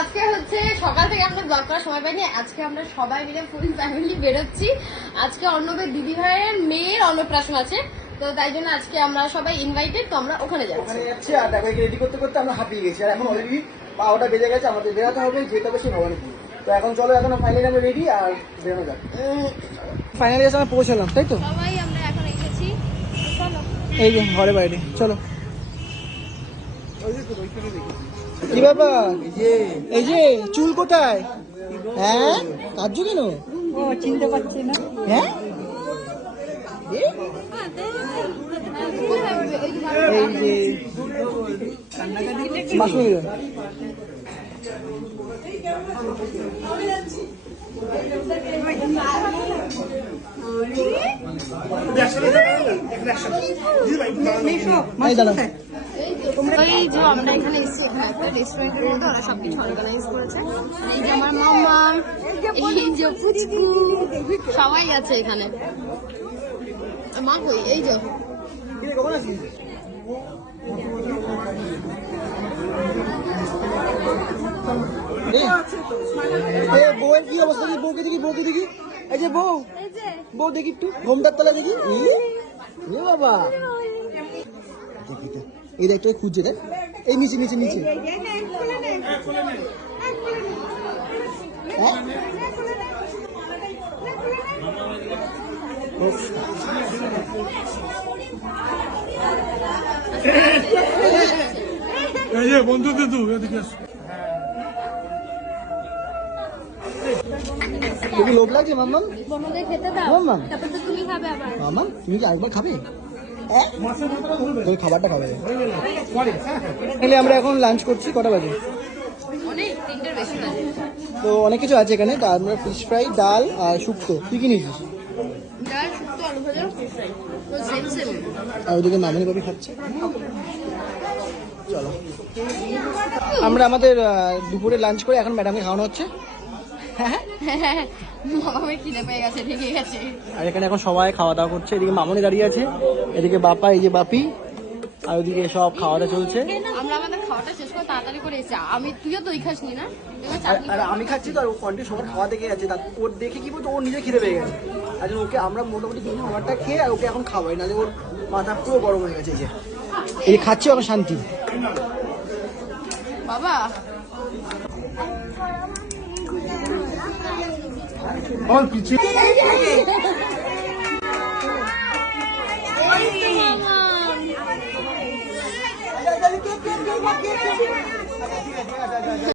আজকে হচ্ছে সকাল থেকে আমরা ব্লগ করার সময় পাইনি। আজকে আমরা সবাই মিলে ফুল ফ্যামিলি বেরোচ্ছি। আজকে অর্ণবের দিদি ভাইয়ের মেয়ের অন্নপ্রাশন আছে, তো তাই জন্য আজকে আমরা সবাই ইনভাইটেড, তো আমরা ওখানে যাচ্ছি। আর দেখো রেডি করতে করতে আমরা হাঁপিয়ে গেছি, আর এখন অলরেডি 12টা বেজে গেছে, আমাদের বেরোতে হবে, যেতে হবে সেই ভবানীপুর। তো এখন চলো, এখন ফাইনালি আমরা রেডি আর বেরোনো যাক। ফাইনালি এসে আমরা পৌঁছালাম, তাই তো? সবাই আমরা এখন এসেছি, চলো এই যে ঘরে বাইরে, চলো। কি বাবা, এই যে চুল কোথায়? হ্যাঁ কাঁদছো কেন? চিনতে পারছি না। হ্যাঁ এই যে মাসুমি এই যে আমরা এখানে এসেছি, এখানে একটা রেস্টুরেন্টের মধ্যে ওরা সবকিছু অর্গানাইজ করেছে। এই যে আমার মামা, এই যে পুচকু, সবাই আছে এখানে। মা কই? এই যে বউয়ের কি অবস্থা? বউকে দেখি, বউকে দেখি। এই যে বউ, বউ দেখি একটু ঘোমটার তলা দেখি। এ বাবা, দেখি তো, এই দেখতে খুঁজছে, দেখ এই নিচে নিচে নিচে। হ্যাঁ এই যে বন্ধু দিদু এদিকে আসো। তুমি লোভ লাগছে মাম্মাম? বন্ধুদের খেতে দাও, মাম্মাম, তারপর তো তুমি খাবে আবার। মাম্মাম তুমি কি আরেকবার খাবে? তুমি খাবারটা খাবে। তাহলে আমরা এখন লাঞ্চ করছি, কটা বাজে? অনেক 3টের বেশি বাজে। তো অনেক কিছু আছে এখানে, তো আমরা ফিশ ফ্রাই, ডাল আর শুক্তো। তুই কি নিয়েছিস? ডাল, শুক্তো, আলু ভাজা, ফিশ ফ্রাই, তো সেম সেম। আর ওদিকে মামনি বাবি খাচ্ছে। চলো, আমরা আমাদের দুপুরে লাঞ্চ করে এখন ম্যাডামকে খাওয়ানো হচ্ছে। মামামের খিদে পেয়ে গেছে, ঢেকে গেছে। আর এখানে এখন সবাই খাওয়া দাওয়া করছে। এদিকে মামনি দাঁড়িয়ে আছে, এদিকে বাপা, এই যে বাপি, আর ওদিকে সব খাওয়া দাওয়া চলছে। আমরা আমাদের খাওয়াটা শেষ করে তাড়াতাড়ি করে এসেছি। তুইও দই খাসনি না? আর আমি খাচ্ছি তো, আর কন্টিনিউ সবার খাওয়া দেখে যাচ্ছে। ওর দেখে কি বলতো, ওর নিজে খিদে পেয়ে গেছে। আর ওকে আমরা মোটামুটি কিন্তু খাবারটা খেয়ে আর ওকে এখন খাওয়াই, নাহলে ওর মাথা পুরো গরম হয়ে গেছে। এই যে খাচ্ছি এখন শান্তি। বাবা বল পিছিয়ে